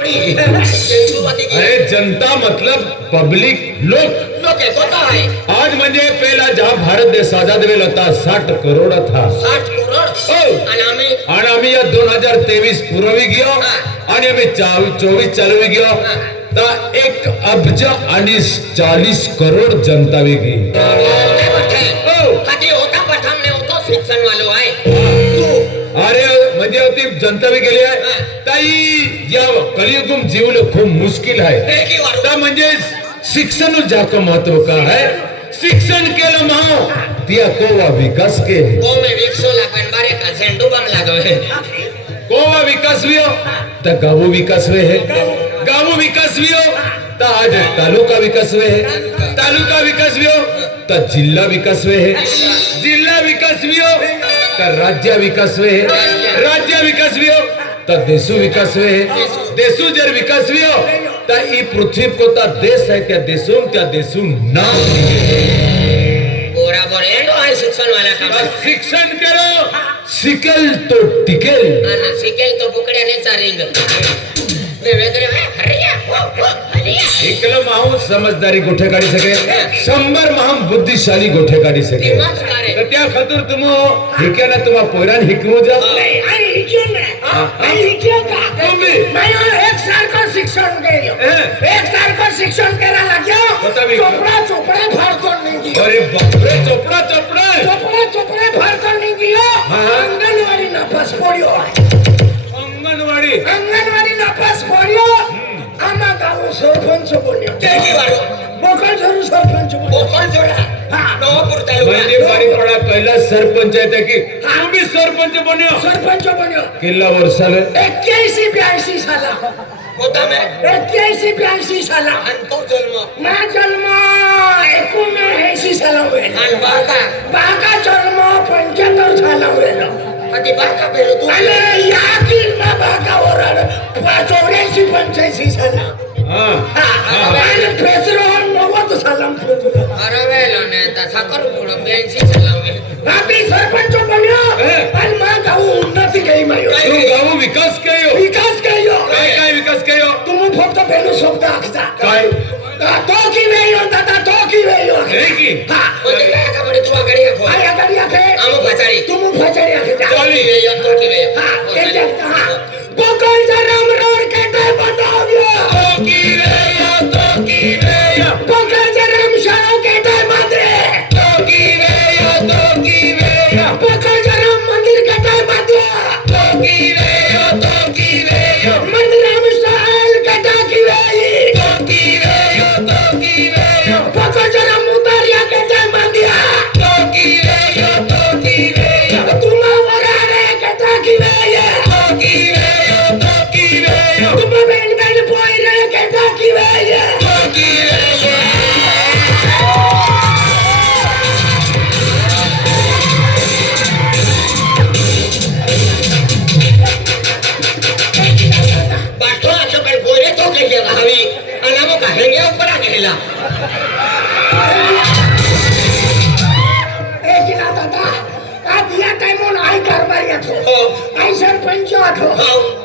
अरे जनता मतलब पब्लिक लोक लोक है तो है आज म्हणजे पहिला जेव्हा भारत देश आजाद वेल होता 60 करोड था 60 करोड आणि आम्ही या 2023 पुरवी गेलो आणि आम्ही 24 चालू गेलो तर 1 अब्ज आणि 40 करोड जनता वेगळी कधी होता प्रथम ने होतो शिक्षण वालो आहे अरे म्हणजे होती जनता भी गेली आहे ताई या कलियुगम जीवलं खूप मुश्किल आहे तर म्हणजे शिक्षण जाको महत्व का है शिक्षण केलं माओ तिया कोवा विकास के को में विकसो लागन बारे का झेंडू बम लागवे कोवा विकास वियो तर गावो विकास वे है गावो विकास वियो तर आज तालुका विकास वे है तालुका विकास वियो तर जिल्हा विकास वे है जिल्हा विकास वियो तर राज्य विकास वे है राज्य विकास वियो तर देशु विकास वे है देशु जर विकास वियो तर ई पृथ्वी को ता देश है त्या देशून नाम बराबर एंडो आहे शिक्षण वाला का शिक्षण करो शिकल तो टिकेल आणि शिकेल तो बुकड्याने चारिंग वेगळे हरिया हरिया एकलं माहू समजदारी गोठे काढी सके 100 महाम बुद्धिशाली गोठे काढी सके तर त्या खातर तुम हिक्याना तुम्हा पोरान हिकवू जा आणि हिक्यो ना आणि हिक्यो का तुम्ही मायो एक सारखं शिक्षण केलं एक सारखं शिक्षण करायला लागलो चोपडा फाडतो नाही अरे बापरे चोपडा फाडतो नाही अंगणवाडी नफस पड्यो अंगणवाडी नफस पड्यो आमा गाव सरपंच बन्यो तेगी वारो बोकळ धरून सरपंच बन्यो बोकळ जोडा नवापूर तालुका म्हणजे बारीपडा कैलास सरपंच आहे की तुम्ही सरपंच बन्यो किल्ला वर्षाला 81-82 साला होता मैं 81-82 साला आणि तो जन्म मा जन्म 79 साला होईल आणि बाका जन्म 75 साला होईल आधी बाका पेलो तू अरे या किल्ला बाका ओरड 84-85 साला आणि फेसरो 90 साला अरे वेलो ने ता साकर पुढे 82 साला बाकी सरपंच बन्यो आणि मा गाव उन्नती गई मायो तू गाव विकास कयो काय विकास कयो तुम फक्त पेलो शब्द आखता काय तो की वेयो हे की होते काय का बडे तू आगडी आखो आया गाडी आखे आमो फचारी तुम फचारी आखे चाली वे या तो की वे बोकल जरम रोड केटे बनाव्यो तो की रे या बोकल जरम शाव केटे मादरे तो की रे या बोकल जरम मंदिर केटे मादरे तो की रे या मंदिरम स्टाइल केटे की वेई तो की रे या बोकल जरम उतारिया केटे मादिया तो की रे या तुमा वरारे केटे की वेई तो की रे या तुम बेन पोइरे केटे की वेई तो की रे या बाटो असं पण पोरे तो के हवी आणि आमो का हेंगे ऊपर आ गेला एकिला दादा आज या टाइमोन आई कारभारी आठो आई सरपंच आठो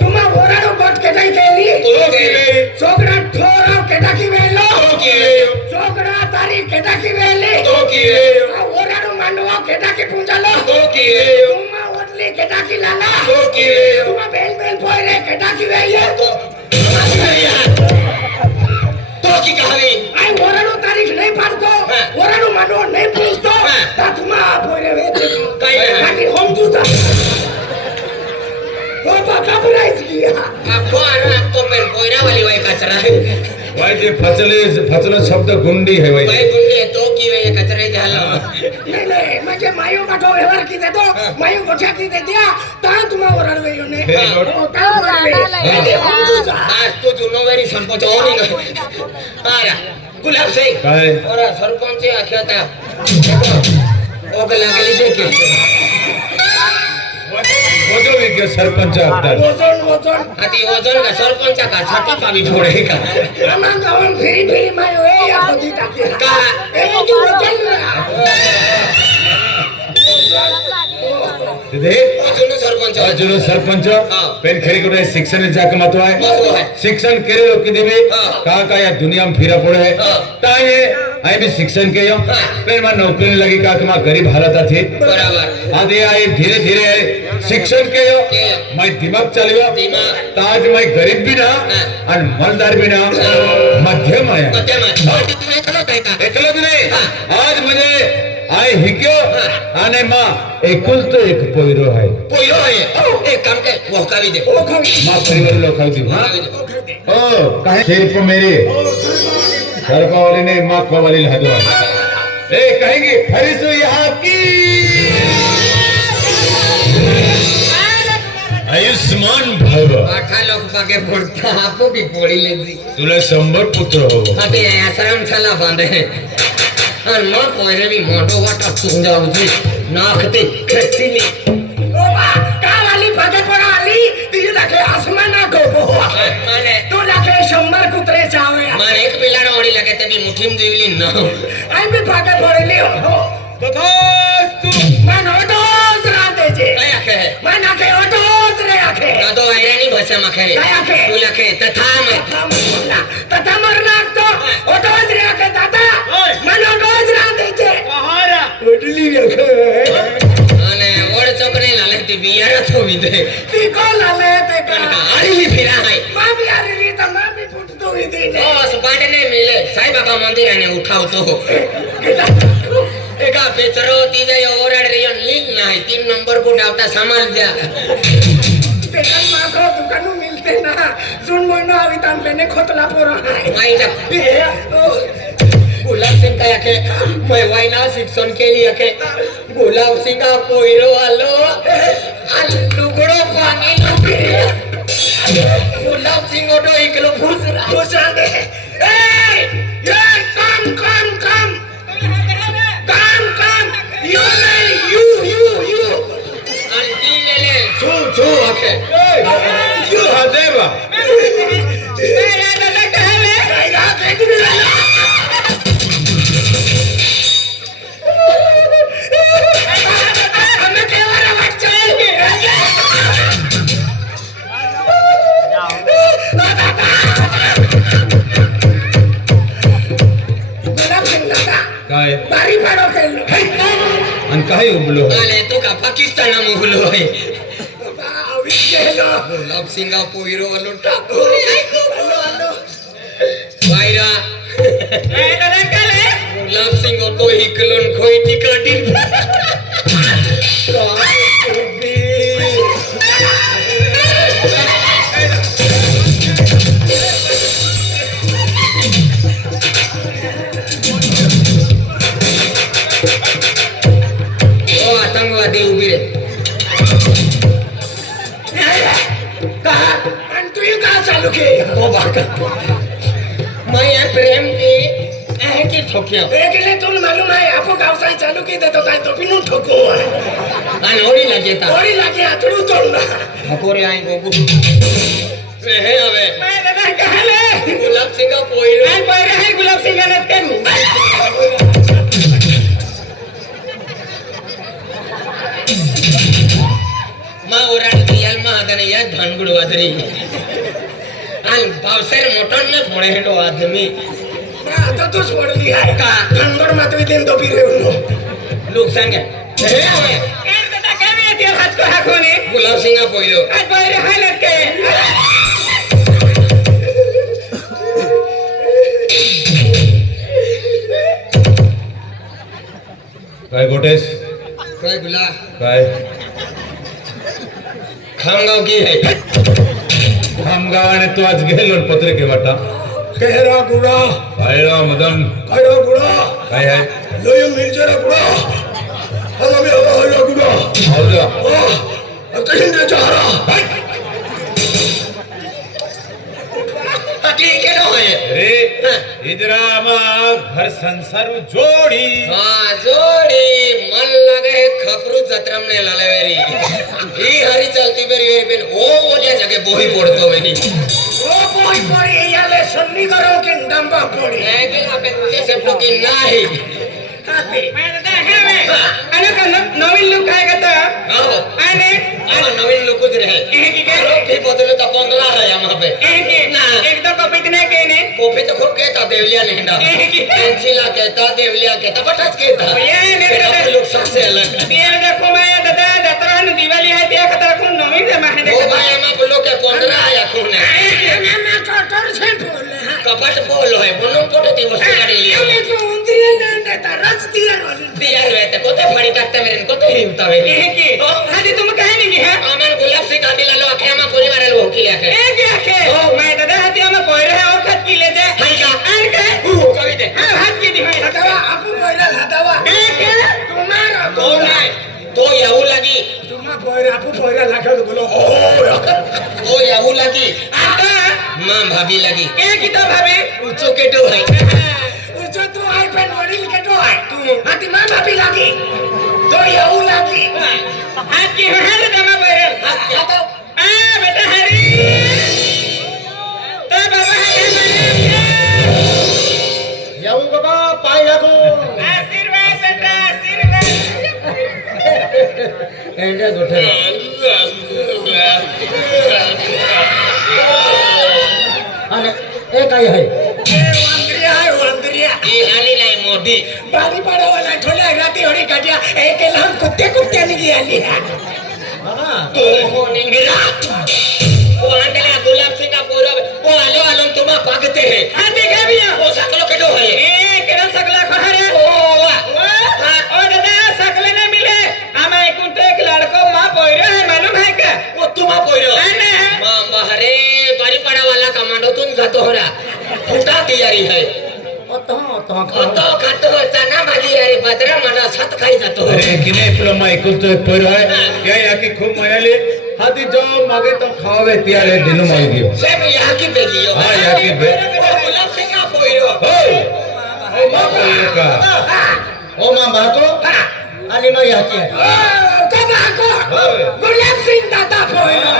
तुम्हा वराडो गट केटाई केली तो की रे छोकरा ठोराव केटाकी वेलो तो की रे छोकरा तारी केटाकी वेली तो की रे वराडो मांडवा केटाकी पुंजालो तो की रे तुम्हा ओटली केटाकी लाला तो की रे तुम्हा बेल पोइरे केटाकी वेये तो की कहावी आई वराडो तारीख नहीं पाडतो वराडो मांडवा नहीं पूछतो ता तुम्हा पोइरे वेचे काय नाही. ताकी होम तुझा हो बाका बुराईच किया आपको आना आपको पण पोयरा वाली वाई कचरा है भाई जे फचले शब्द गुंडी है भाई भाई गुंडे तो की वे कचरे झाला नहीं म्हणजे मायू बाटो व्यवहार की देतो मायू गोठ्या की देत्या ता तुम्हा वराड वेयो ने Very good. ता वराड तुझा आज तो जुनोवेरी संपत होनी आरा गुलाब से काय और सरपंच आख्याता ओक लागली जे के वजो विके सरपंच आपदार वजन आती वजन का सरपंच का छाती पावी छोड़े का आमा गावन फेरी मायू ए या होती टाकी का ए की वजन दे जुनो सरपंच सरपंच जुनो सरपंच हाँ। पेन खरी को शिक्षण जाक महत्व महत्व है है। शिक्षण करे लोग की देवी हाँ। का या दुनिया में फिरा पड़े है हाँ। ताए आई भी शिक्षण के यो हाँ। पेन मां नौकरी नहीं लगी का मां गरीब हालत थी बराबर आदि आई धीरे धीरे शिक्षण के यो के यो। मैं दिमाग चलियो दिमाग। ताज मैं गरीब भी ना हाँ। और मालदार भी ना मध्यम आया मध्यम आहे. तू एकलो काय का एकलो भी नहीं हाँ। आज मुझे आए हिक्यो हाँ। आने मां एकुल तो एक पोइरो है पोयो आहे एक काम कर वहकावी दे मां परिवार लोग खाऊ दी हाँ ओ कहे शेर को मेरे घर का वाले ने मां को वाली ला दो ए कहेंगे फरिसो यहाँ की आयुष्मान भव आठा लोक पाके फोडता आपो बी पोळी लेजी तुला 100 पुत्र हो आता या आश्रमशाला बांधे आणि मग पोयरे मोठो वाटा तुंजावजी नाखते खच्चीनी ओबा कावाली भागे पडा आली तिने दाखे आसमान गोबो माने तू दाखे 100 कुत्रे चावे माने एक पिलाडा ओढी लागे ते बी मुठीम जेवली न आई भी भागे पडली हो तथास्तु मन ओटोस राहतेचे काय आखे मन आखे ओटोस रे आखे दादो वैरानी भाषा माखे काय आखे? तुला खे तथा में तथा मरना तो ओटोस रे आखे दादा मन ओटोस राहतेचे उडली आखे અને ઓડ ચોકરે લાલે તી બિયારા થોવી દે ती कोण आले ते का આરી ફિરા હાય मामी आली री तर मामी फुटतो इथे ઓ સુપાટે ને મિલે સાઈ બાબા મંદિર આને ઉઠાવતો એકા પેચરો તીજે ઓરાડ रियो लीन नाही 3 नंबर को डावता सामान जा ते kan मागो दुकानु मिलते ना सुन मोनो आवी तान पेने खोतला पोरा आई जा गुलाब सिंह का याके मैं वाइना शिक्षण के लिए के गुलाब सिंह का पोइरो आलो लुगड़ो पानी लुगे गुलाब सिंह ओटो इकलो फुसरा फुसरा दे ए ये काम काम काम काम काम यू आंटी ले ले छू आके यू हदेवा मेरा दादा कहले काय गा बेटी हमें केवरा बच्चा काय बारी पाडो खेळलो आणि काय उबलो आले तो का पाकिस्तान मुगलो है आवी गेलो गुलाब सिंह का पोइरो वालो टाको वायरा गुलाब सिंह को तो हिकलोन खोई टिकटिन ओ आतंकवादी उभी रे कहा आणि तू का चालू के ओ बाका मैं ये प्रेम की है की ठोकिया एकले तुला मालूम आहे आपो गावसाई चालू के देतो काय तो पिनून ठोको अनोड़ी लगे था ओरी लागे आतडू तोंडा हकोरे आई गोगु हे हवे मैं दादा कहले गुलाब सिंह का पोइरो आई पहिरे है गुलाब सिंह गणत करू मा ओराड दियाल मा आदने या धनगुड वादरी आणि पावसेर मोटन ने फोडे हेडो आदमी आता तूच पडली आहे का धनगड मातवी दिन तो पिरे उनो लोक सांगे हे हवे काय दादा काय येते हात को हाकोने गुलाब सिंह का पोइरो आई पहिरे हालत के काय गोटेस काय गुला काय खामगाव की है खामगावाने तू आज गेलो पत्रिके वाटा कहरा गुडा कायरा मदन कहरा गुडा काय आहे लोय मिरजरा गुडा हला मी हला गुडा आवजा आता हिंदे चारा अटी केलो है रे इजरा मा घर संसार जोडी हाँ जोड़ी मन लगे खपरू जत्रम ने लालेवेरी ही हरी चलती बेरी वेरी बिन ओ ओलिया जगह बोही पड़तो वेरी ओ बोई पड़ी याले सन्नी करो के डंबा पड़ी ऐके ना पे जैसे फुकी नाही हाथी मैं दादा आणि का नवीन लोक काय करता हो आणि नवीन लोक रहे ते बदले तो बंगला है यहाँ पे एक तो कॉपी नाही केने कॉफी तो खूब कहता देवलिया नेहंडा पेंसिला कहता देवलिया कहता बटाच कहता आप लोग सबसे अलग ये देखो मैं दादा जत्रा न दिवाळी आहे त्या खतर कोण नवीन जमा आहे ओ भाई हम बोलो के कोंडरा आया खून है मैं छोटर से बोल कपट बोल है बोलो पोटे ती वस्तु गाड़ी लिया मैं तो उंदरी नहीं देता रच दिया दिया रहते कोते फड़ी टाकते मेरे कोते हिमता वे की आधी तुम कहे नहीं है आमन गुलाब सिंह गांधी लालो आखे हम पूरी मारे लो की लेके एक आखे मैं दादा हाथी हम कोई रहे और खत की ले जा हाय का आन के कवि दे हाथ की दिखाई हटावा आपू कोयला हटावा एक तुम्हारा कौन है तो याऊ लगी तुम्हारा कोयला आपू कोयला लगा बोलो ओ याऊ लगी आता मां भाभी लगी एक ही तो भाभी ऊंचो के तो है उचो तो आई पेन वडील के तो है तू हाथी मां भाभी लगी तो याऊ लगी हाथ की हर दमा बैरल हाथ आ बेटा हरी तो बाबा याऊ बाबा पाय लागो आशीर्वाद बेटा आशीर्वाद एंडा गोठे अरे ए काय है वंद्रिया ई आली नाही मोठी बारी पडावाला ठोल्या राती होडी काट्या एक लहान कुत्त्याने गेली तो हो निंगला वो आंडला गुलाब सिंह का पूरा वो आलो आलो तुम्हा पागते हैं हां देखा भैया वो सकलो केडो है ए केरन सकला खहरे ओ वाह ओ दादा सकले न मिले आमा एकूण तो एक लड़को मां पोयरो है मालूम है क्या वो तुम्हा पोयरो आने मां बहरे बारी पड़ा वाला कमांडो तुम जातो हो रहा फुटा तैयारी है तो खातो चना भाजी अरे बदरा मला छत खाई जातो अरे की नाही तुला मग ऐकतोय पर आहे या याकी खूप मिळाली हाती जो मागे तो खावे त्याले दिनू मागे सेम यहाँ की बेगियो हाँ यहाँ की बे गुलाब सिंह का पोयरो ओ मां पोयरो का ओ मां बातो आणि मग याची गुलाब सिंह दादा पोयरो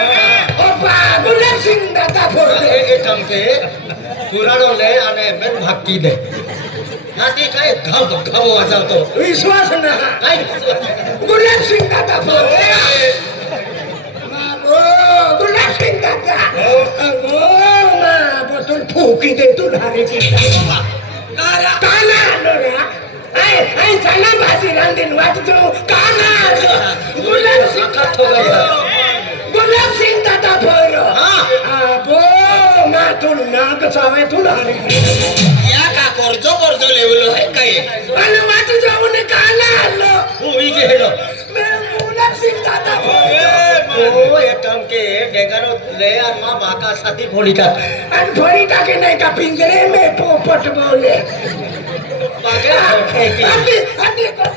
ओपा गुलाब सिंह दादा पोयरो ए टमके पुराणो ले आणि मेन भक्ती दे हाती काय घब घब वाजवतो विश्वास ना काय गुलाब सिंह दादा पोयरो गुलाब सिंह दादा ओ मां बोतल फूकी दे तू धारे की काना लोरा आई चना भाजी रांधीन वाटतो काना गुलाब सिंह गुलाब सिंह दादा पोयरो अबो मां तू नाग चावे तू धारे या का कर्ज लेवलो है काय आणि वाट जाऊन काना आलो होई गेलो गुलाब सिंह दादा पोयरो ओ एक टमके डेगारो ले आणि मा बाका साथी फोडी का आणि फोडी टाके नाही का पिंजरे में पोपट बोले आणि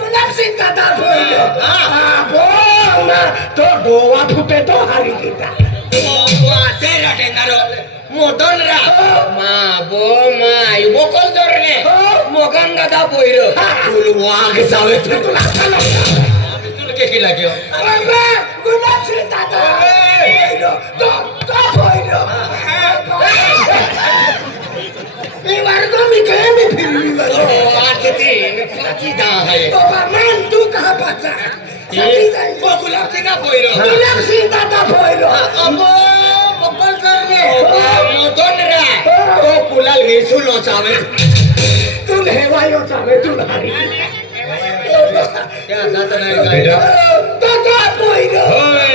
गुलाब सिंह दादा पोयरो अबो मां तो डोवा फुटे तो हारी गीता वाते रटेंगारो मोदन रा मा बो मा युबो कोल दोरने मोगन गदा पोयरो तुल वाग जावे तुला तुल के की लाग्यो अरे गुलाब सिंह दादा पोयरो तो पोयरो मी वर्गो मी काय मी फिरली ओ आती पाची दा है बाबा मन तू कहां पाचा ओ गुलाब सिंह का पोयरो गुलाब सिंह दादा पोयरो अबो मोकल करने मोदन रा तो कुलाल वेसुलो चावे तू हेवायो चावे तू हारी क्या जात नाही बेटा दादा पोयरो होय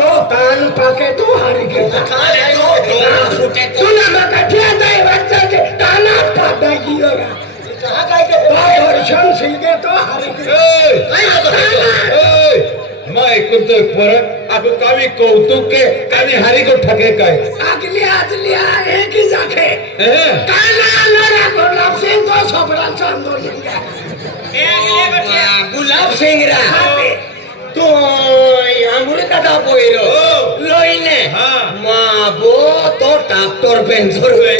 तो कान पाके तू हारी गेला खाले तो डोरा फुटे तो तुला मका ठेदाय वाचाचे कानात पाडा गियो रा कहा काय के बाय वर्षन सिंगे तो हारी गेला मग ऐकतोय पर आपण कावी कौतुक के आणि हरी को ठगे काय आजली आहे की जाखे काना लरा गुलाब सिंह तो सोबरा चांदो लिंगा गुलाब सिंह रा तो आंगुर कदा पोयरो लोईने मा बो तो ट्रॅक्टर पेंचर वे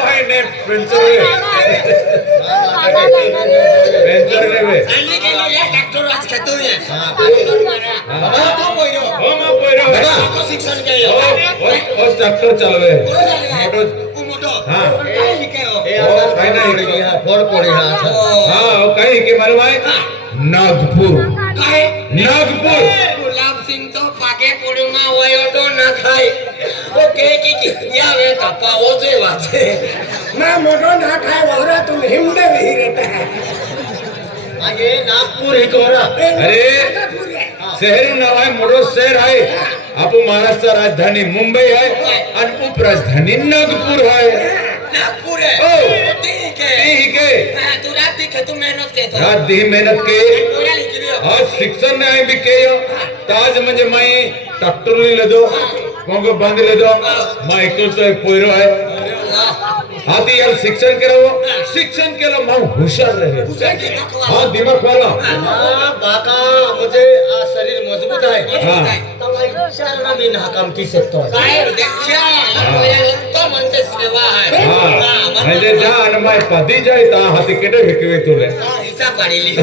आहे ने पेंचर रे आणि गेलो या ट्रॅक्टर आज खेतो ये बाबा तो पोयरो हो मग पोयरो तो शिक्षण केलं ओ ट्रॅक्टर चालवे मोठो हां काय लिखे हो ए काही नाही फोड पडे हा काही की मला माहित नागपूर काय नागपूर गुलाब सिंग तो पाके पडू ना वयोटो ना खाय ओके की या वे कपा ओजे वाचे मैं मोटो ना खाए वोरा तुम हिमडे नहीं रहता है आगे नागपूर ही कोरा अरे शहर नाव आहे मोठं शहर आहे आपण महाराष्ट्र राजधानी मुंबई आहे आणि उपराजधानी नागपूर आहे नागपूर है ओ ठीक है ठीक है हाँ, तू रात दिखे तू मेहनत के तो रात दी मेहनत के पूरा लिख लियो आज शिक्षण नाही बी के ताज म्हणजे माई ट्रॅक्टर लिहिलं कोंग बांध लेदो मा एकलतो एक पोयरो आहे आधी यार शिक्षण केलं मग हुशार रहे हा दिमाग वाला बाका मुझे शरीर मजबूत है हाँ। विचारणा मी नाकाम की शकतो काय तो म्हणते सेवा आहे हा म्हणजे ज्या अनमाय पदी जाय ता हाती केटे विकवे तुले हिसाब काढली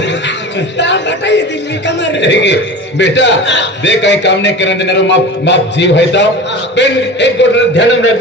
बताइए दिल्ली कमर बेटा दे काही काम नाही करत देणार माप जीव है ता पण एक गोष्ट ध्यान